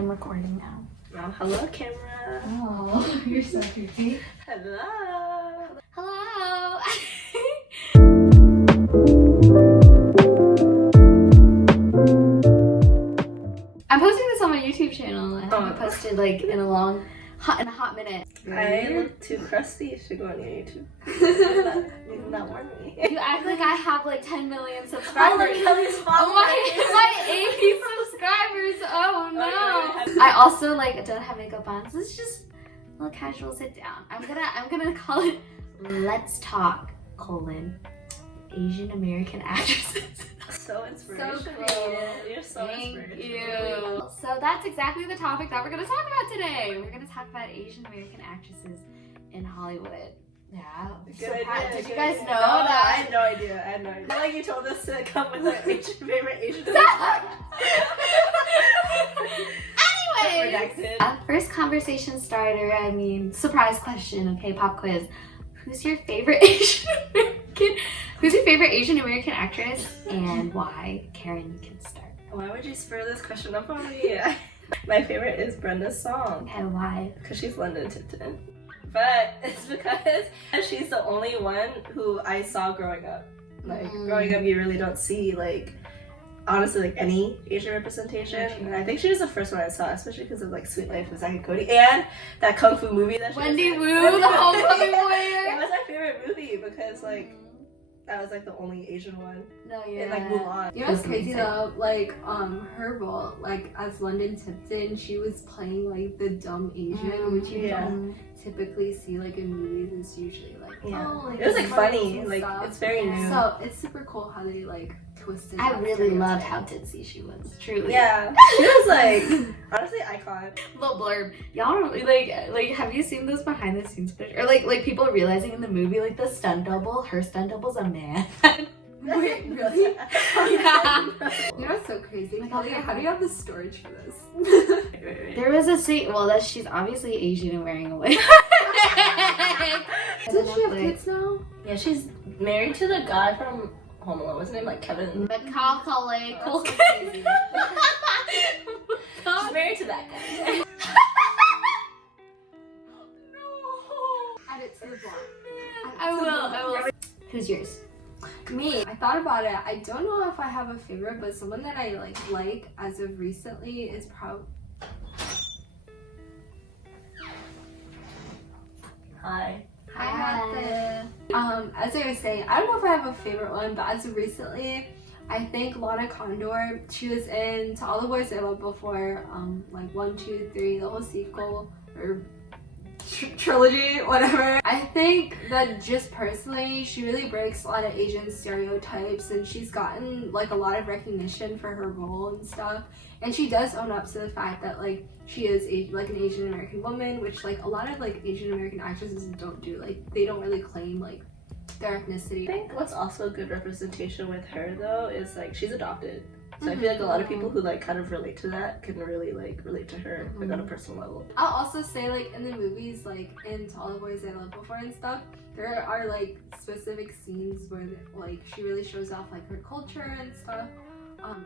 I'm recording now. Oh, hello, camera. Oh, you're so creepy. Hello. Hello. I'm posting this on my YouTube channel. I haven't posted like in a hot minute. I look too crusty. You should go on your YouTube. not warn me. You act like I have like 10 million subscribers. Kelly's following. My 80 subscribers. Oh no. I also like don't have makeup on. So it's just a little casual sit down. I'm gonna call it Let's Talk: Asian American actresses. So inspirational. So creative. You're so Thank inspirational. you. So that's exactly the topic that we're gonna talk about today. We're gonna talk about Asian American actresses in Hollywood. Yeah. Good idea. Did you guys know No, that? I had no idea. I feel like you told us to come with our favorite Asian. Anyways, first conversation starter. I mean, surprise question. Okay, pop quiz. Who's your favorite Asian American? Who's your favorite Asian American actress and why? Karen, you can start. Why would you spur this question up on me? My favorite is Brenda Song. Okay, why? Because she's London Tipton. But it's because she's the only one who I saw growing up. Like, growing up, you really don't see, like, honestly, like, any Asian representation. And I think she was the first one I saw, especially because of, like, Sweet Life of Zack and Cody. And that Kung Fu movie that she Wendy was in. Wu, the Homecoming Warrior. It was my favorite movie because, like, that was, like, the only Asian one. No, you're And, like, Mulan. You know what's crazy though? Like, her role, like, as London Tipton, she was playing, like, the dumb Asian, which you don't typically see, like, in movies. It's usually, like, oh, like, it was, like, funny. and Like, stuff. it's very new. So, it's super cool how they, like, twisted I that really loved stereotype. how ditzy she was. Truly. Yeah. She was, like, honestly, icon. Little blurb. Y'all don't like have you seen those behind the scenes footage? Or like people realizing in the movie like the stunt double, her stunt double's a man. Wait, really? Yeah. You know what's so crazy? Kelly, how do you have the storage for this? There was a scene, well she's obviously Asian and wearing a wig. Does she have kids now? Yeah, she's married to the guy from Home Alone. What's his name? Like Kevin. Macaulay That's so crazy. She's married to that guy. Add it to the blog. I will. Who's yours? Me. I thought about it. I don't know if I have a favorite, but someone that I like as of recently is probably. Hi. Hi. As I was saying, I don't know if I have a favorite one, but as of recently, I think Lana Condor. She was in To All the Boys I Loved Before, like 1, 2, 3, the whole sequel or trilogy, whatever. I think that just personally, she really breaks a lot of Asian stereotypes, and she's gotten like a lot of recognition for her role and stuff. And she does own up to the fact that like she is like an Asian American woman, which like a lot of like Asian American actresses don't do. Like they don't really claim like their ethnicity. I think what's also a good representation with her though is like she's adopted. So I feel like a lot of people who like kind of relate to that can really like relate to her like on a personal level. I'll also say like in the movies, like in To All the Boys I Loved Before and stuff, there are like specific scenes where like she really shows off like her culture and stuff.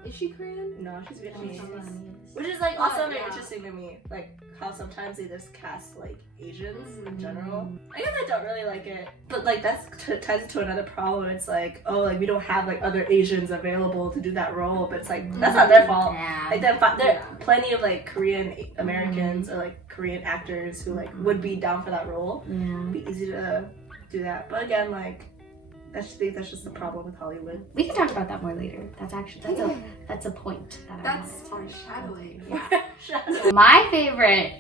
Is she Korean? No, she's Vietnamese. Vietnamese. Which is like also very yeah. interesting to me. Like how sometimes they just cast like Asians in general. I guess I don't really like it. But like that's ties into another problem. It's like, oh, like we don't have like other Asians available to do that role. But it's like that's not their fault. Yeah. Like there are plenty of like Korean Americans or like Korean actors who like would be down for that role. Yeah. It'd be easy to do that. But again, like that's just the problem with Hollywood. We can talk about that more later. That's a point. That's foreshadowing. Yeah. My favorite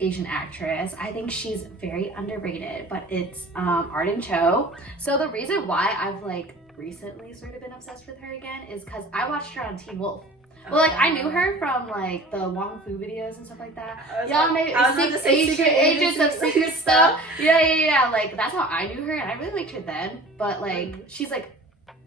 Asian actress, I think she's very underrated, but it's Arden Cho. So the reason why I've like recently sort of been obsessed with her again is because I watched her on Teen Wolf. Well, like I knew her from like the Wong Fu videos and stuff like that. Yeah, maybe Secret Agents of Secret Stuff. Yeah. Like that's how I knew her, and I really liked her then. But like she's like,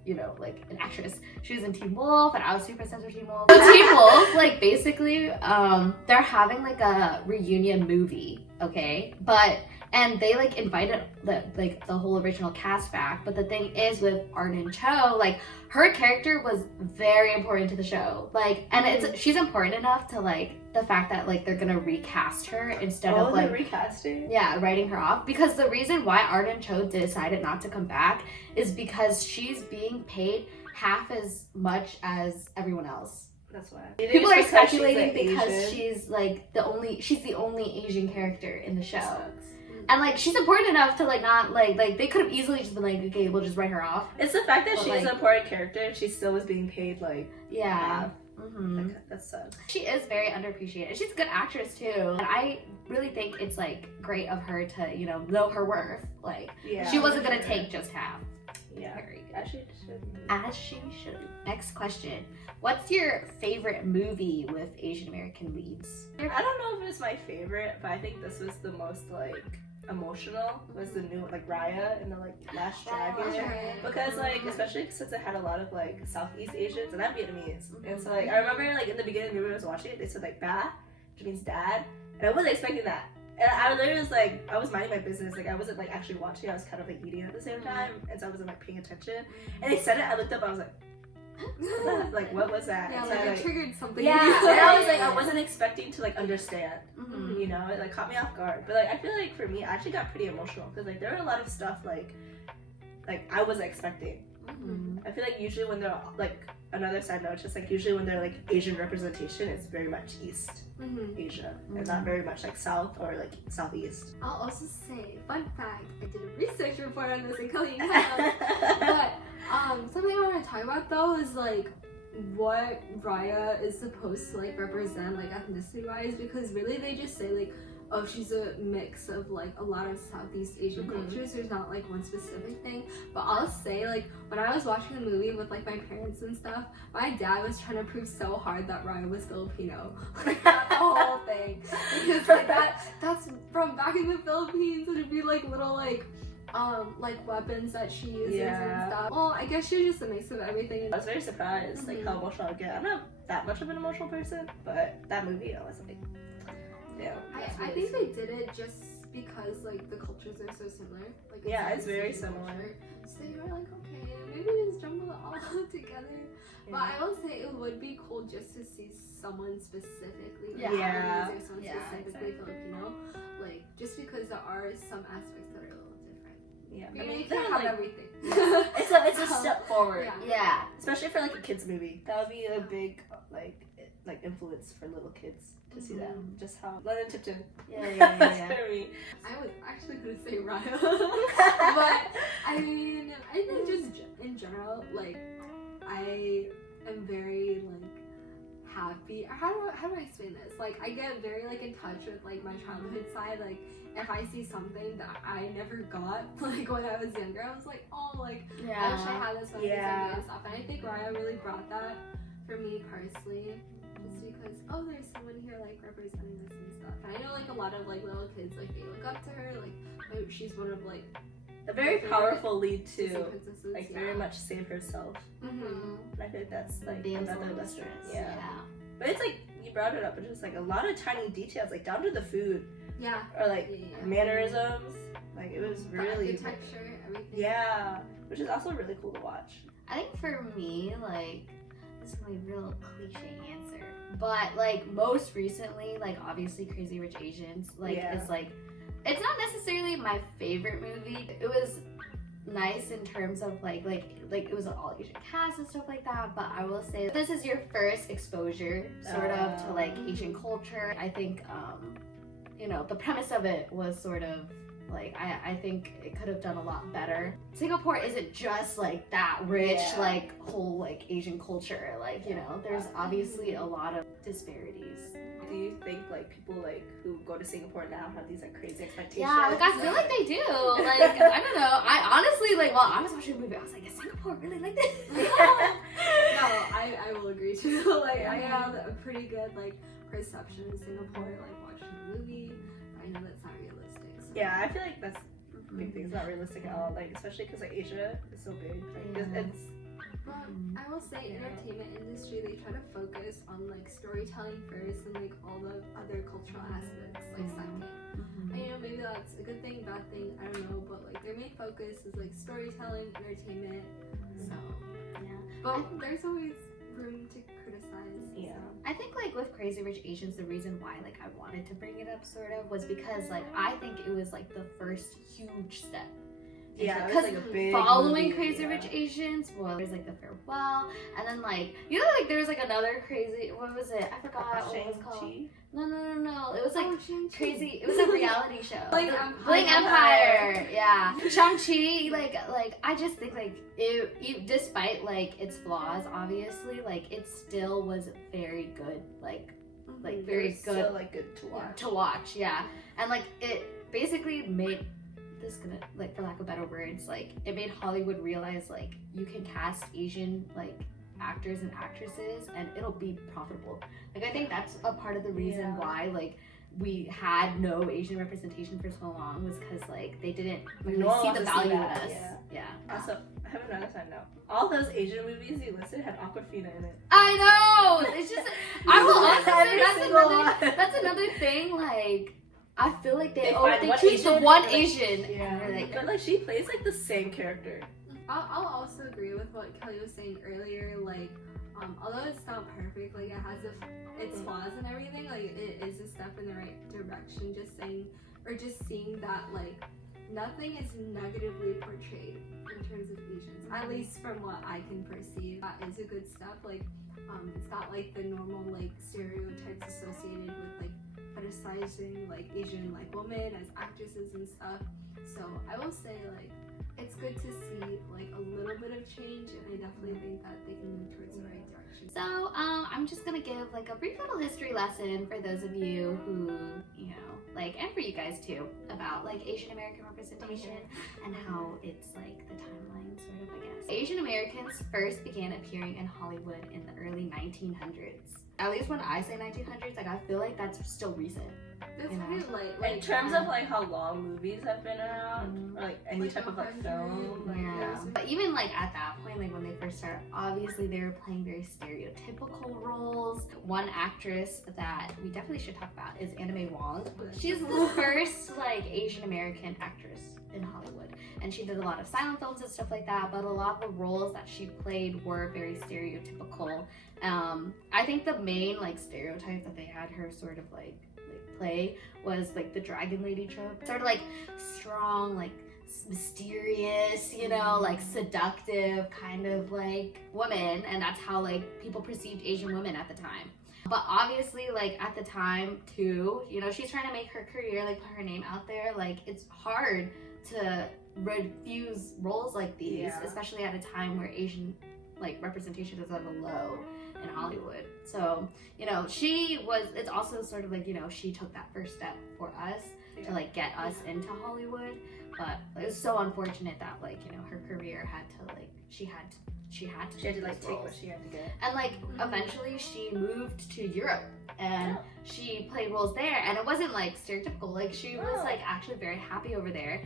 you know, like an actress. She was in Teen Wolf, and I was super obsessed with Teen Wolf. Teen Wolf, like basically, they're having like a reunion movie, okay? But And they like invited the whole original cast back. But the thing is with Arden Cho, like her character was very important to the show. Like, and she's important enough to like the fact that like they're gonna recast her instead of like recasting. Yeah, writing her off. Because the reason why Arden Cho decided not to come back is because she's being paid half as much as everyone else. That's why. People are speculating because she's the only Asian character in the show. And like she's important enough to like not like they could have easily just been like, okay, we'll just write her off. It's the fact that But, she's like, an important character and she still was being paid like half. That sucks. She is very underappreciated. She's a good actress too. And I really think it's like great of her to, know her worth. Like she wasn't gonna take just half. Yeah. Very good. As she should. As she should. Next question. What's your favorite movie with Asian American leads? I don't know if it's my favorite, but I think this was the most like emotional. Was the new like Raya in the like Last Dragon, because like especially since it had a lot of like Southeast Asians and I'm Vietnamese, and so like I remember like in the beginning when I was watching it, they said like "ba," which means dad, and I wasn't expecting that. And I literally was like, I was minding my business, like I wasn't like actually watching, I was kind of like eating at the same time, and so I wasn't like paying attention. And they said it, I looked up, I was like, like what was that? Yeah, and like so it triggered something. Yeah, and I was like, I wasn't expecting to like understand. Mm-hmm. It like caught me off guard. But like I feel like for me, I actually got pretty emotional because like there were a lot of stuff like I wasn't expecting. Mm-hmm. I feel like usually when they're like another side note, just like usually when they're like Asian representation, it's very much East Asia and not very much like South or like Southeast. I'll also say, fun fact, I did a research report on this and Kelly but something I want to talk about though is like what Raya is supposed to like represent like ethnicity wise, because really they just say like, oh, she's a mix of like a lot of Southeast Asian cultures. There's not like one specific thing. But I'll say like when I was watching the movie with like my parents and stuff, my dad was trying to prove so hard that Ryan was Filipino. Like the whole thing. Because like that's from back in the Philippines, and it'd be like little like weapons that she uses and stuff. Well, I guess she was just a mix of everything. I was very surprised like how emotional I get. I'm not that much of an emotional person, but that movie I was like, yeah. I think they did it just because like the cultures are so similar. Like it's very similar. So you were like, okay, maybe just jumble it all together. Yeah. But I will say it would be cool just to see someone specifically specifically Filipino. Like just because there are some aspects that are a little different. Yeah. I mean you can't have everything. It's a step forward. Yeah. Especially for like a kids movie. That would be a big like influence for little kids to see that. Just how London Tipton. Yeah. I was actually gonna say Raya. But I mean I think just in general, like I am very like happy. How do I explain this? Like I get very like in touch with like my childhood side. Like if I see something that I never got, like when I was younger, I was like, oh, like I wish I had this when I was younger and stuff. And I think Raya really brought that for me personally, just because there's someone here like representing this and stuff. And I know like a lot of like little kids like they look up to her. Like she's one of like a very powerful lead too. Like very much save herself. Mm-hmm. And I think that's like another lesson. Yeah. But it's like you brought it up, but just like a lot of tiny details, like down to the food. Yeah. Or like mannerisms. Like it was really architecture, everything. Yeah. Which is also really cool to watch. I think for me, like, this is my real cliche answer, but like most recently, like obviously Crazy Rich Asians, like is like, it's not necessarily my favorite movie. It was nice in terms of like it was an all Asian cast and stuff like that, but I will say this is your first exposure sort of to like Asian culture. I think the premise of it was sort of like I think it could have done a lot better. Singapore isn't just like that rich like whole like Asian culture, like there's obviously a lot of disparities. Do you think like people like who go to Singapore now have these like crazy expectations? Yeah, like I feel like they do. Like I don't know. I honestly like while I was watching the movie, I was like, is Singapore really like this? No, I will agree too. Like I have a pretty good like perception of Singapore, like watching the movie. I know that's not realistic. So. Yeah, I feel like that's a big thing. It's not realistic at all. Like especially because like Asia is so big. Like, it's I will say entertainment industry, they try to focus on like storytelling first and like all the other cultural aspects like second. And maybe maybe that's a good thing, bad thing, I don't know, but like their main focus is like storytelling, entertainment, so Yeah. but there's always room to criticize. Yeah. So. I think like with Crazy Rich Asians, the reason why like I wanted to bring it up sort of was because like I think it was like the first huge step. Yeah, because like a big following movie, Crazy yeah. Rich Asians was there's like the farewell, and then like you know like there was like another crazy, what was it? I forgot what it was called. Shang-Chi? No. It was like Shang-Chi. crazy. It was a reality show. Bling The Empire. Bling Empire. Yeah. Shang-Chi, like I just think like it despite like its flaws, obviously, like it still was very good. Like very It's good still like good to watch. to watch. Yeah. And like it basically made this gonna like for lack of better words, like it made Hollywood realize like you can cast Asian like actors and actresses and it'll be profitable. Like I think that's a part of the reason Yeah. why like we had no Asian representation for so long was because like they didn't really No one see wants the to see value in that, us. yeah. Yeah. Also, I have another side note. All those Asian movies you listed had Awkwafina in it. I know. It's just I will honestly Every say single one. that's another thing. Like I feel like they find one choose the Asian, one like, Asian. Yeah, And they're like, but like she plays like the same character. I'll also agree with what Kelly was saying earlier. Like, although it's not perfect, like it has its flaws and everything. Like, it is a step in the right direction. Just seeing that like nothing is negatively portrayed in terms of Asians. At least from what I can perceive, that is a good step. Like, it's not like the normal like stereotypes associated with like fetishizing like Asian like women as actresses and stuff. So I will say like it's good to see like a little bit of change, and I definitely think that they can move towards the right direction. So I'm just gonna give like a brief little history lesson for those of you who, you know, like, and for you guys too, about like Asian American representation and how it's like the timeline sort of, I guess. Asian Americans first began appearing in Hollywood in the early 1900s. At least when I say 1900s, like I feel like that's still recent. That's You know. pretty late. In terms of like how long movies have been around, or like any Like type of like 100, film, like, Yeah, but even like at that point, like when they first started, obviously they were playing very stereotypical roles. One actress that we definitely should talk about is Anna Mae Wong. She's the first like Asian American actress in Hollywood, and she did a lot of silent films and stuff like that. But a lot of the roles that she played were very stereotypical. I think the main like stereotype that they had her sort of like play was like the dragon lady trope, sort of like strong, like mysterious, you know, like seductive kind of like woman, and that's how like people perceived Asian women at the time. But obviously like at the time too, you know, she's trying to make her career, like put her name out there. Like it's hard to refuse roles like these, Yeah. especially at a time where Asian like representation is at a low in Hollywood. So, you know, it's also sort of like, you know, she took that first step for us to like get us into Hollywood. But it was so unfortunate that like, you know, her career had to like, she had to like these take what roles. she had to get. And like eventually she moved to Europe and she played roles there, and it wasn't like stereotypical. Like she was like actually very happy over there.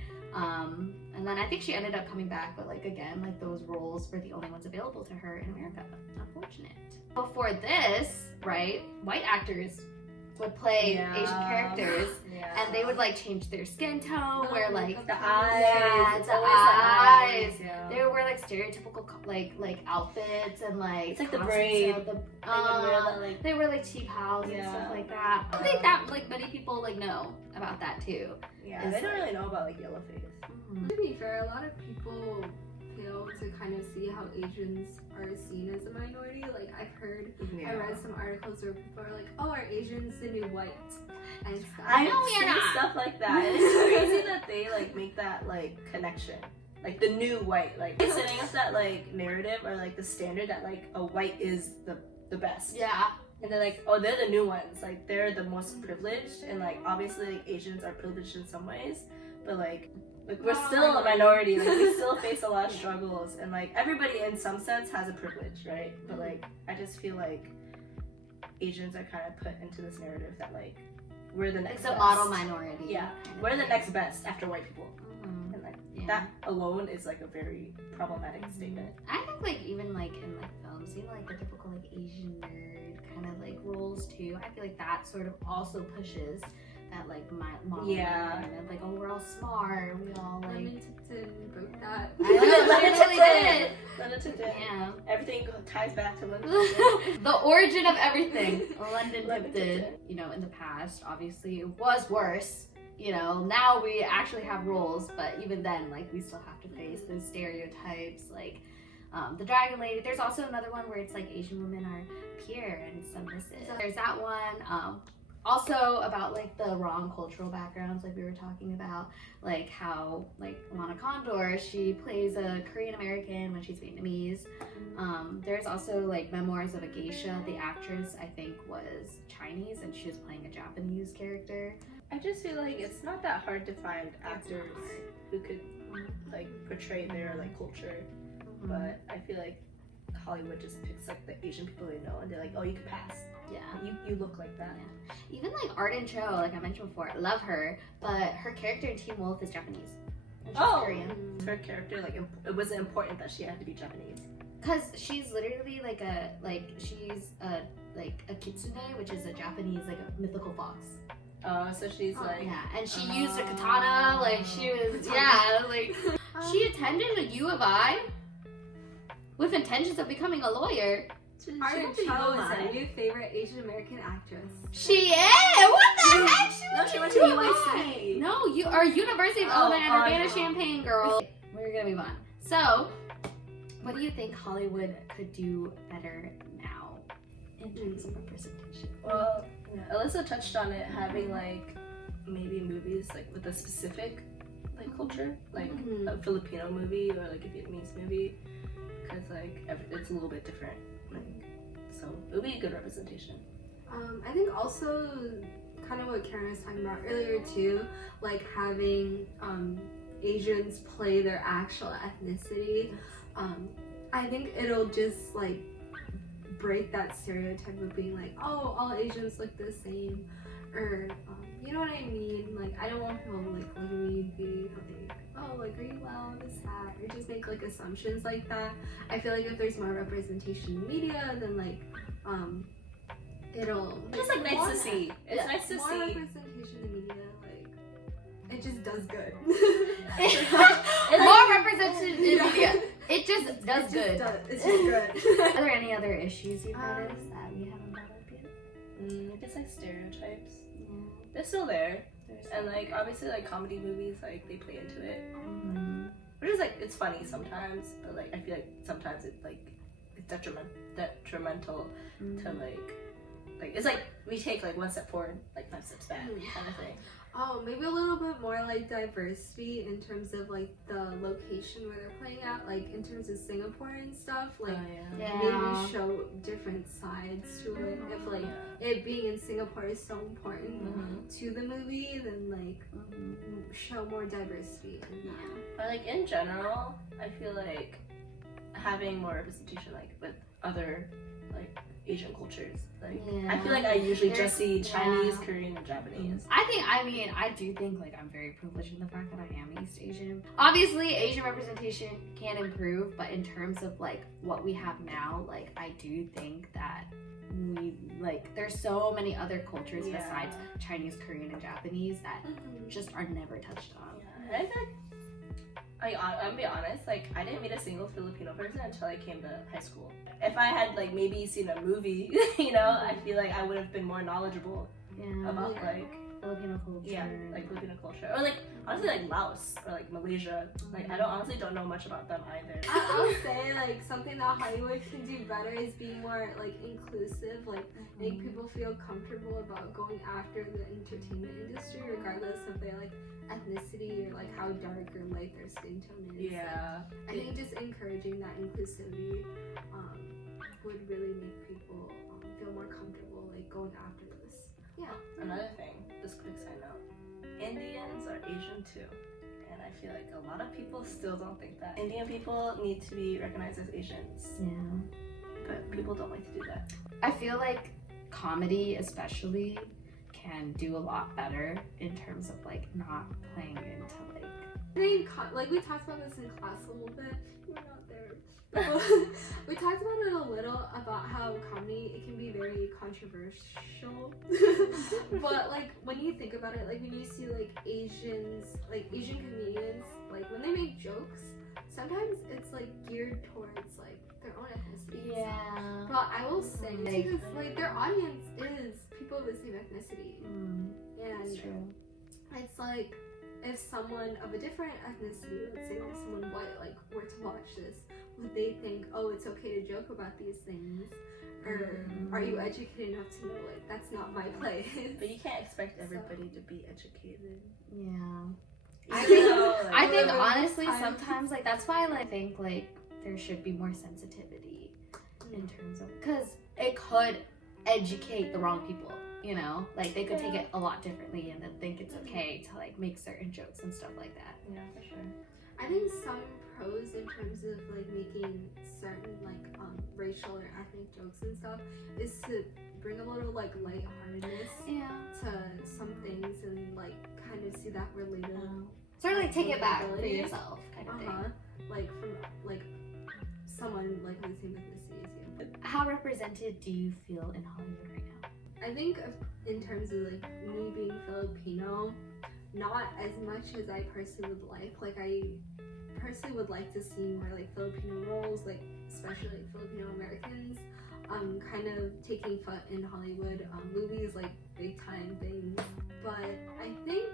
And then I think she ended up coming back, but like again, like those roles were the only ones available to her in America. Unfortunate. Before this, right, white actors would play Asian characters, and they would like change their skin tone, wear like the eyes, yeah, it's the always eyes. the eyes. Yeah. They would wear like stereotypical like outfits and like It's like the costumes, braid. so They would wear the, like, they wear like cheap howls and stuff like that. I think that like many people like know about that too. Yeah, they don't really know about like yellow face. To be fair, a lot of people fail to kind of see how Asians are seen as a minority. Like I've heard, I read some articles where people are like, "Oh, are Asians the new white?" And stuff. I No, know we are see not. stuff like that. And it's crazy that they like make that like connection, like the new white, like setting up that like narrative or like the standard that like a white is the best. Yeah. And they're like, oh, they're the new ones. Like they're the most privileged, and like obviously like Asians are privileged in some ways, but like we're still a minority. Like we still face a lot of struggles, and like everybody in some sense has a privilege, right? But like I just feel like Asians are kind of put into this narrative that like we're the next It's a best. model minority. Yeah, kind of we're the thing. next best after white people, Mhm. and like Yeah. that alone is like a very problematic statement. I think like even like in like films, you know, like the typical like Asian nerd kind of like roles too. I feel like that sort of also pushes that like model. Yeah. And like, oh, we're all smart. We all like. London Tipton broke that. I literally did. London Tipton. Yeah. Everything ties back to London. The origin of everything. London London Tipton. Tipton. You know, in the past, obviously, it was worse. You know, now we actually have rules, but even then, like, we still have to face those stereotypes, like the dragon lady. There's also another one where it's like Asian women are pure and submissive. So there's that one. Also about like the wrong cultural backgrounds, like we were talking about, like how like Lana Condor, she plays a Korean American when she's Vietnamese. There's also like Memoirs of a Geisha. The actress, I think, was Chinese and she was playing a Japanese character. I just feel like it's not that hard to find actors who could like portray their like culture, but I feel like Hollywood just picks like the Asian people they know and they're like, oh, you can pass. Yeah. You look like that. Yeah. Even like Arden Cho, like I mentioned before, I love her, but her character in Teen Wolf is Japanese. And she's Korean. Her character, like, it wasn't important that she had to be Japanese. Cause she's literally she's a kitsune, which is a Japanese like a mythical fox. Oh, so she's like yeah, and she used a katana, like she was like she attended a U of I with intentions of becoming a lawyer. Arden Cho is a new favorite Asian American actress. She is. What the heck? She went to UiC. No, you are University of Illinois Urbana-Champaign, girl. We're gonna move on. So, what do you think Hollywood could do better now in terms of representation? Well, Alyssa touched on it, having like maybe movies like with a specific like culture, like a Filipino movie or like a Vietnamese movie, because like it's a little bit different. Like, so it would be a good representation. I think also kind of what Karen was talking about earlier too, like having Asians play their actual ethnicity. I think it'll just like break that stereotype of being like, oh, all Asians look the same, or you know what I mean? Like, I don't want people to like look at me and be like, oh, like, are you well, this, that, or just make like assumptions like that. I feel like if there's more representation in media, then like it'll It's like nice to see. It's nice to more see. representation in media, like it just does good. More representation in media. It just does good. It's just good. Are there any other issues you've noticed that we haven't brought up yet? I guess like stereotypes. They're still there. And like obviously like comedy movies, like they play into it. Which is like, it's funny sometimes, but like I feel like sometimes it's detrimental to like it's like we take like one step forward, like 5 steps back kind of thing. Oh, maybe a little bit more like diversity in terms of like the location where they're playing at, like in terms of Singapore and stuff. Like maybe show different sides to it. If like it being in Singapore is so important to the movie, then like show more diversity. But like in general, I feel like having more representation like with other like Asian cultures. Like I feel like I usually just see Chinese, Korean, and Japanese. I do think like I'm very privileged in the fact that I am East Asian. Obviously, Asian representation can improve, but in terms of like what we have now, like I do think that we like there's so many other cultures besides Chinese, Korean, and Japanese that just are never touched on. And I feel like I'm gonna be honest, like I didn't meet a single Filipino person until I came to high school. If I had like maybe seen a movie, you know, I feel like I would have been more knowledgeable about like Filipino culture. Like Filipino culture, or like honestly like Laos or like Malaysia. Like I honestly don't know much about them either. I'll say like something that Hollywood can do better is be more like inclusive, like make people feel comfortable about going after the entertainment industry regardless of their like ethnicity or like how dark or light their skin tone is. Yeah, I think just encouraging that inclusivity would really make people feel more comfortable like going after this. Yeah. Another thing, this quick side note, Indians are Asian too. And I feel like a lot of people still don't think that. Indian people need to be recognized as Asians. Yeah. But people don't like to do that. I feel like comedy especially can do a lot better in terms of like not playing into like I think, like, we talked about this in class a little bit. You were not there. We talked about it a little about how comedy, it can be very controversial. But like when you think about it, like when you see like Asian comedians, like when they make jokes, sometimes it's like geared towards like their own ethnicity. Yeah. But I will say, because like their audience is people of the same ethnicity. That's true. It's like if someone of a different ethnicity, let's say like someone white, like were to watch this, would they think, oh, it's okay to joke about these things? Or are you educated enough to know like that's not my place? But you can't expect everybody to be educated. Yeah. I think honestly sometimes like that's why I think like there should be more sensitivity in terms of, because it could educate the wrong people, you know, like they could take it a lot differently and then think it's okay to like make certain jokes and stuff like that. Yeah, for sure. I think some pros in terms of like making certain like racial or ethnic jokes and stuff is to bring a little like lightheartedness to some things and like kind of see that related. Sort of like take it back for yourself kind of thing. Like from like someone like of the same ethnicity as you. How represented do you feel in Hollywood right now? I think in terms of like me being Filipino, not as much as I personally would like. Like I personally would like to see more like Filipino roles, like especially like Filipino Americans, kind of taking foot in Hollywood movies, like big time things. But I think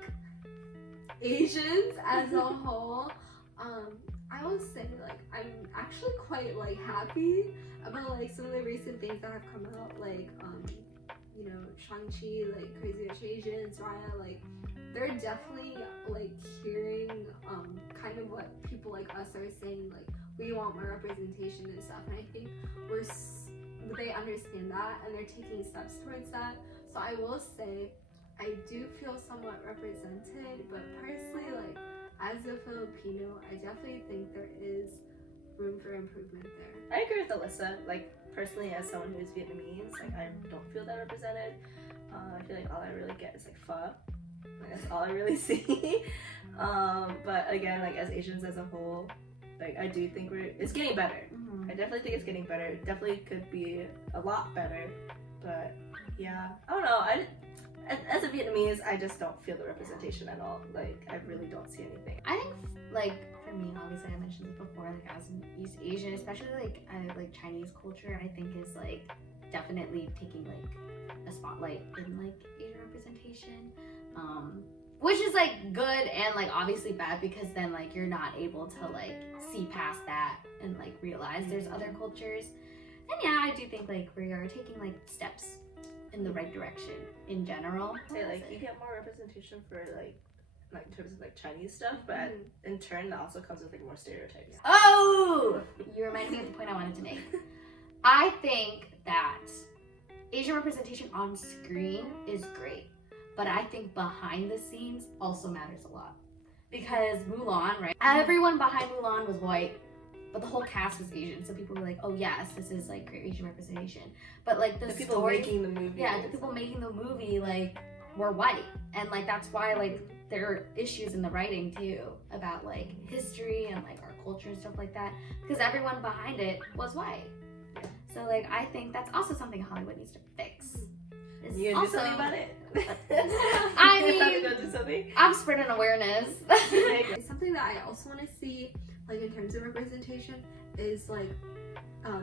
Asians as a whole, I will say like I'm actually quite like happy about like some of the recent things that have come out, like you know, Shang-Chi, like Crazy Rich Asians, Raya, like they're definitely like hearing kind of what people like us are saying, like we want more representation and stuff, and I think they understand that and they're taking steps towards that. So I will say I do feel somewhat represented, but personally, like as a Filipino, I definitely think there is room for improvement there. I agree with Alyssa. Like personally, as someone who's Vietnamese, like I don't feel that represented. I feel like all I really get is like pho. Like that's all I really see. But again, like as Asians as a whole, like I do think it's getting better. I definitely think it's getting better. It definitely could be a lot better. But yeah, I don't know. As a Vietnamese, I just don't feel the representation at all. Like I really don't see anything. I think like for me, obviously I mentioned this before, like as an East Asian, especially like Chinese culture, I think is like definitely taking like a spotlight in like Asian representation, which is like good and like obviously bad, because then like you're not able to like see past that and like realize there's other cultures. And yeah, I do think like we are taking like steps in the right direction in general. Say like you get more representation for like in terms of like Chinese stuff, but in turn that also comes with like more stereotypes. Oh, you reminded me of the point I wanted to make. I think that Asian representation on screen is great, but I think behind the scenes also matters a lot. Because Mulan, right? Everyone behind Mulan was white, but the whole cast was Asian, so people were like, "Oh yes, this is like great Asian representation." But like the people making the movie, the people making the movie like were white, and like that's why like there are issues in the writing too about like history and like our culture and stuff like that, because everyone behind it was white. So like I think that's also something Hollywood needs to fix. You gonna do something about it? I mean, go do something? I'm spreading awareness. Something that I also want to see, like in terms of representation, is like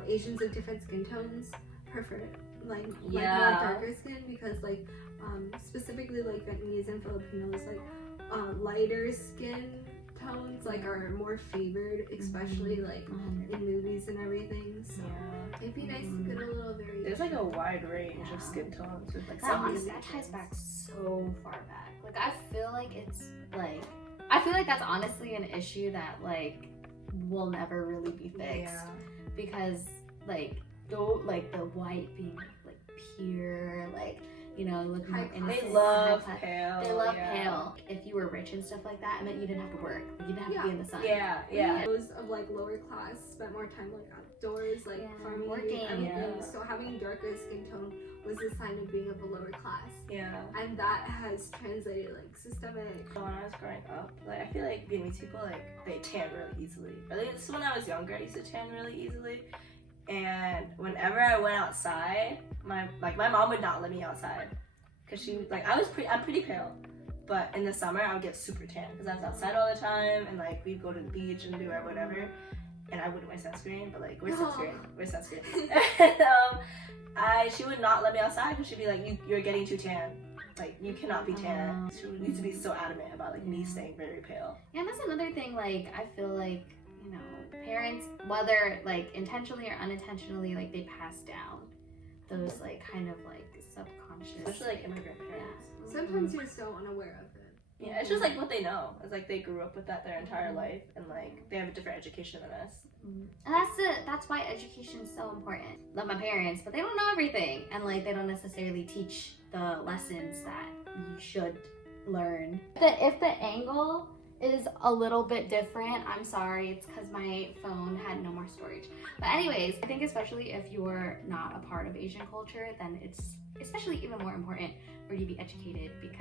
Asians of different skin tones prefer like more darker skin, because like specifically like Vietnamese and Filipinos, like lighter skin tones like are more favored, especially like in movies and everything. So it'd be nice to get a little variation. There's like a wide range of skin tones with like that ties back so far back. Like I feel like that's honestly an issue that like will never really be fixed, because like the white being like pure, like you know, looking more High innocent. They love high class. pale. They love yeah. pale. If you were rich and stuff like that, it meant you didn't have to work. Like, you didn't have to be in the sun. Yeah. Those of like lower class spent more time like outdoors, like farming, working. everything. Yeah. So having darker skin tone was a sign of being of a lower class, Yeah. and that has translated like systemic. When I was growing up, like I feel like Vietnamese people like they tan really easily. At least when I was younger, I used to tan really easily. And whenever I went outside, my mom would not let me outside because she was like I'm pretty pale. But in the summer, I would get super tan because I was outside all the time, and like we'd go to the beach and do whatever. And I wouldn't wear sunscreen, but like where's sunscreen? Where's sunscreen? And she would not let me outside because she'd be like, you're getting too tan. Like you cannot be tan. She used to be so adamant about like me staying very pale. Yeah, and that's another thing. Like I feel like, you know, parents, whether like intentionally or unintentionally, like they pass down those like kind of like subconscious, Especially like immigrant parents. Sometimes you're so unaware of it. Yeah, it's just like what they know. It's like they grew up with that their entire life, and like they have a different education than us. And that's why education is so important. Love my parents, but they don't know everything, and like they don't necessarily teach the lessons that you should learn. If the angle is a little bit different, I'm sorry, it's because my phone had no more storage. But anyways, I think especially if you're not a part of Asian culture, then it's especially even more important for you to be educated, because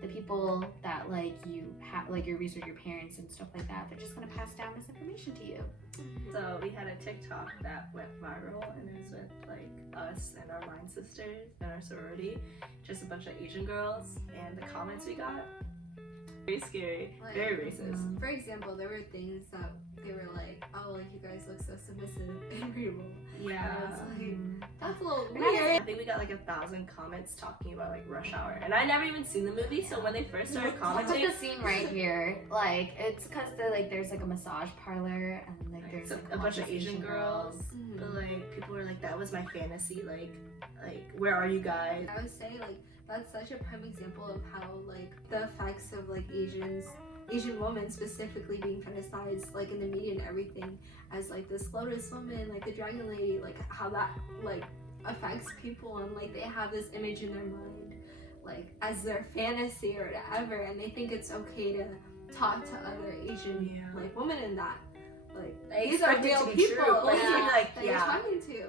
the people that like you have, like your research, your parents and stuff like that, they're just gonna pass down this information to you. So we had a TikTok that went viral, and it was with like us and our line sisters and our sorority, just a bunch of Asian girls, and the comments we got, very scary, Like, very racist. For example, there were things that they were like, oh, like you guys look so submissive and agreeable. Yeah. And I was like, that's a little I weird. think we got like 1,000 comments talking about like Rush Hour, and I never even seen the movie. So when they first started I'll put commenting, the scene right here. Like it's because there's like a massage parlor, and like there's like a bunch of Asian girls. Mhm. But like people were like, that was my fantasy. Like where are you guys? I would say like that's such a prime example of how like the effects of like Asian women specifically being fetishized like in the media and everything as like this lotus woman, like the dragon lady, like how that like affects people, and like they have this image in their mind like as their fantasy or whatever, and they think it's okay to talk to other Asian like women in that like They these are expect it real to be people true. Like, yeah, you'd be like, that you're yeah. talking to.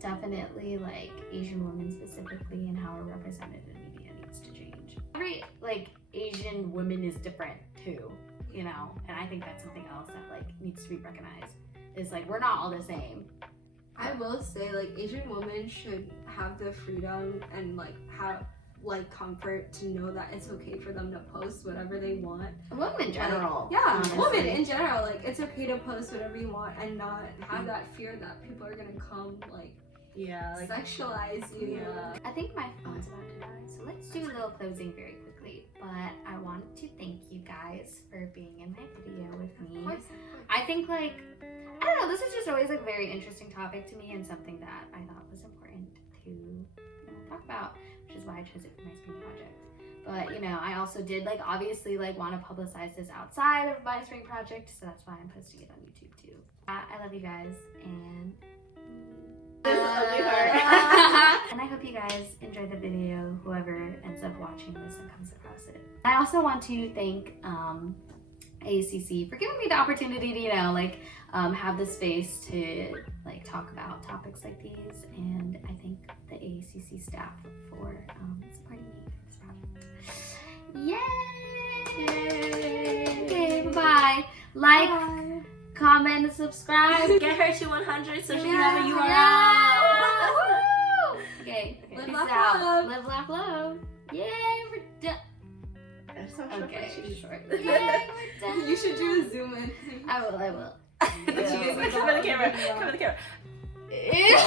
definitely like Asian women specifically and how we're represented in media needs to change. Every like Asian woman is different too, you know, and I think that's something else that like needs to be recognized. Is like we're not all the same. I will say like Asian women should have the freedom and like have like comfort to know that it's okay for them to post whatever they want. Women in general. Yeah, honestly. women in general, like it's okay to post whatever you want and not have that fear that people are gonna come like Like sexualize you. Yeah. I think my phone's about to die, so let's do a little closing very quickly. But I wanted to thank you guys for being in my video with me. Of course. I think like, I don't know, this is just always a very interesting topic to me and something that I thought was important to talk about, which is why I chose it for my spring project. But you know, I also did like obviously like want to publicize this outside of my spring project, so that's why I'm posting it on YouTube too. I love you guys, and and I hope you guys enjoyed the video, whoever ends up watching this and comes across it. I also want to thank aacc for giving me the opportunity to, you know, like have the space to like talk about topics like these, and I thank the aacc staff for supporting me in this project. Yay! Okay, bye-bye. Like, Bye. comment, and subscribe. Get her to 100 so she can Yeah. have a URL. Yeah. Okay, Live, peace laugh, out. love. Live, laugh, love. Yay, we're done. That's so Okay, short. short. Yay, we're done. You should do a zoom in. I will. But you guys come in the camera. Come in the camera. Ew.